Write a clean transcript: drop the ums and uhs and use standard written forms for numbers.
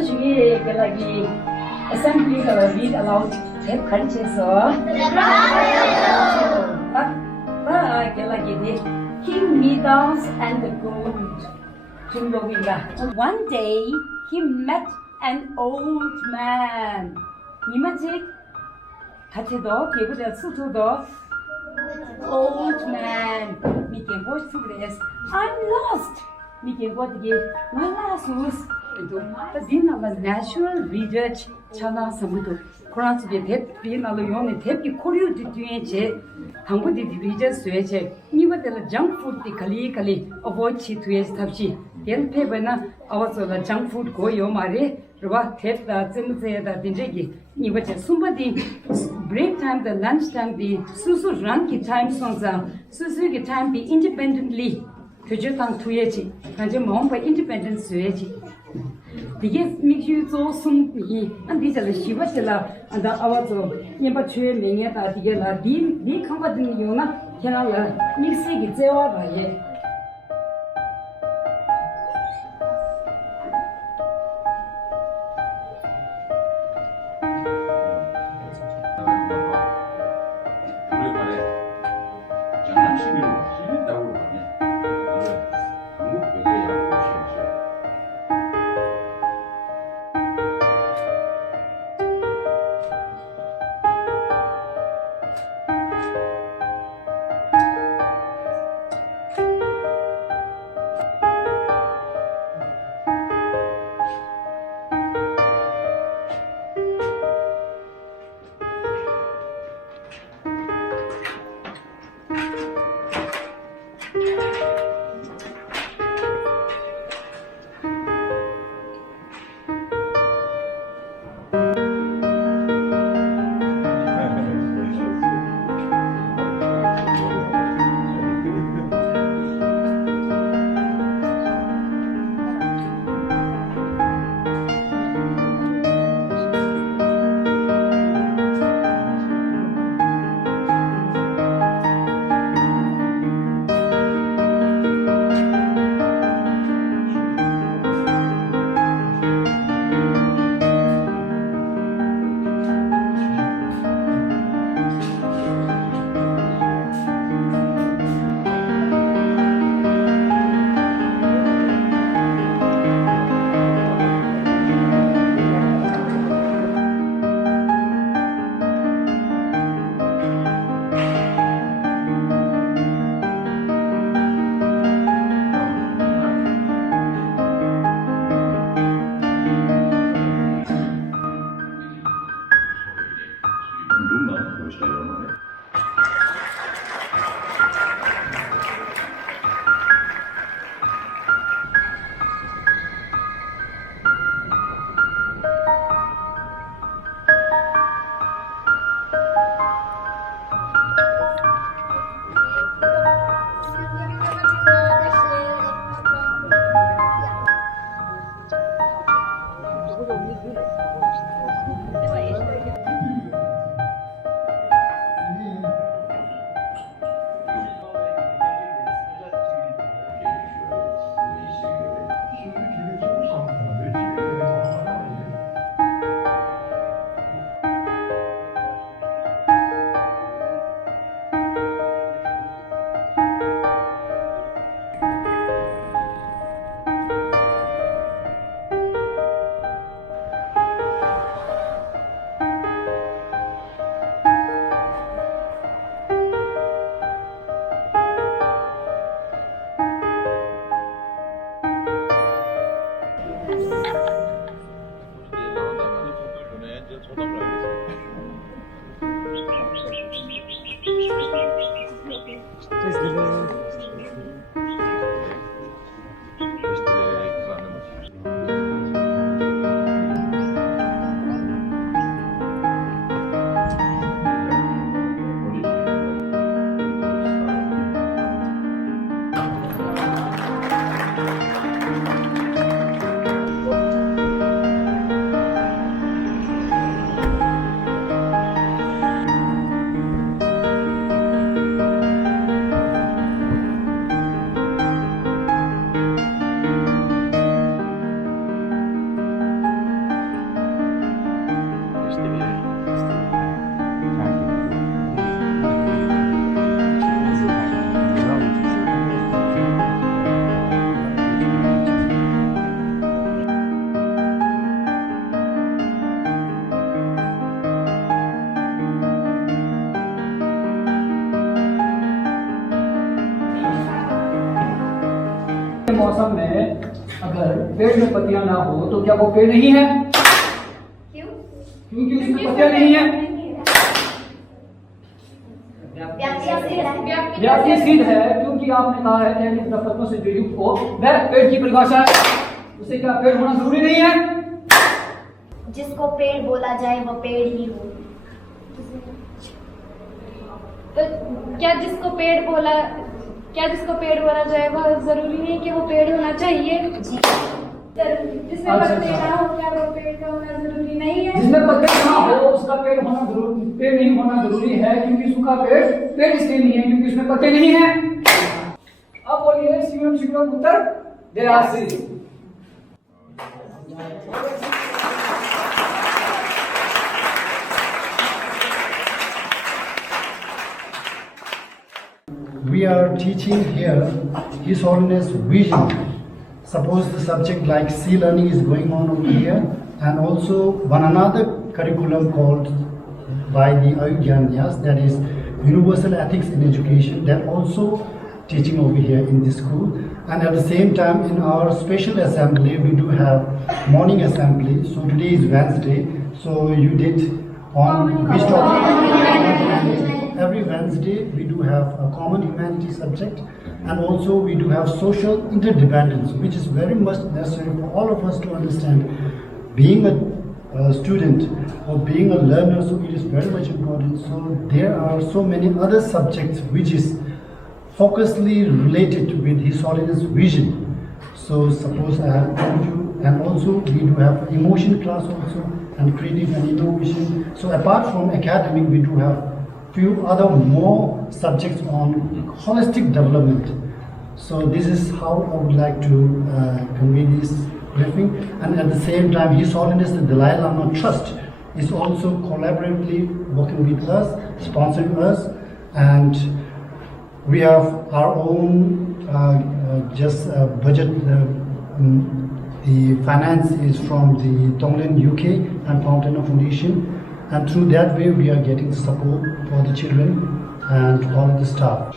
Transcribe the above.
중에 그라기 assembly가 read aloud 해 가르쳐서 아 그라기 King Midas and the gold 중독인가. One day he met an old man. 이마직 같이도 기부자 수도도 old man. 미게 보스 그래서 I'm lost. 미게 보디게 말라수스. Dina was natural research chana samudo. Kurans ge tep bi nalu yone tep ki koryu di tuen che hangbu di research sue che ni ba de junk food di kali avoid chi tue thapchi den pe bana awaso la junk food go yo mare rwa tep da zem ze da din je gi ni ba che sumba di break time the lunch time di susu run ki time song za susu ki time be independently pyeje tang tuye chi kanje mong ba independent sue chi 이게 미규조 숨이 안 디젤 시바텔라 안다 아와조 님바 최 명예다 디게라 디 컴바든 요나 캐나라 믹스기 제와바예 मौसम में अगर पेड़ में पत्तियां ना हो तो क्या वो पेड़ नहीं है? क्यों? क्योंकि उसमें पत्तियां नहीं है। व्याप्ति सिद्ध है क्योंकि आपने कहा है दैनिक पत्तों से जो युक्त हो वह पेड़ की परिभाषा है। उसे क्या पेड़ होना जरूरी नहीं है? जिसको पेड़ बोला जाए वो पेड़ ही हो। तो क्या जिसको पेड़ बोला जाए वह जरूरी नहीं कि वो पेड़ होना चाहिए? जी। जिसमें पत्ते ना हो क्या वो पेड़ का होना जरूरी नहीं है? जिसमें पत्ते ना हो उसका पेड़ होना जरूरी, पेड़ नहीं होना जरूरी है क्योंकि सूखा पेड़ इसलिए नहीं है क्योंकि उसमें पत्ते नहीं है। अब बोलिए शीघ्र उत्तर दे आसी। We are teaching here His Holiness vision. Suppose the subject like sea learning is going on over here, and also one another curriculum called by the Ayurgyanyas, that is Universal Ethics in Education, that also teaching over here in this school. And at the same time in our special assembly we do have morning assembly. So today is Wednesday, so you did on which topic? Every Wednesday we do have a common humanity subject, and also we do have social interdependence, which is very much necessary for all of us to understand. Being a student or being a learner, so it is very much important. So there are so many other subjects which is focusedly related with His Holiness vision. So suppose I have told you, and also we do have emotion class also, and creative and innovation. So apart from academic, we do have few other more subjects on holistic development. So this is how I would like to convey this briefing. And at the same time, His Holiness the Dalai Lama Trust is also collaboratively working with us, sponsoring us, and we have our own budget. The finance is from the Tonglen UK and Fountain of Foundation, and through that way we are getting support for the children and all of the staff.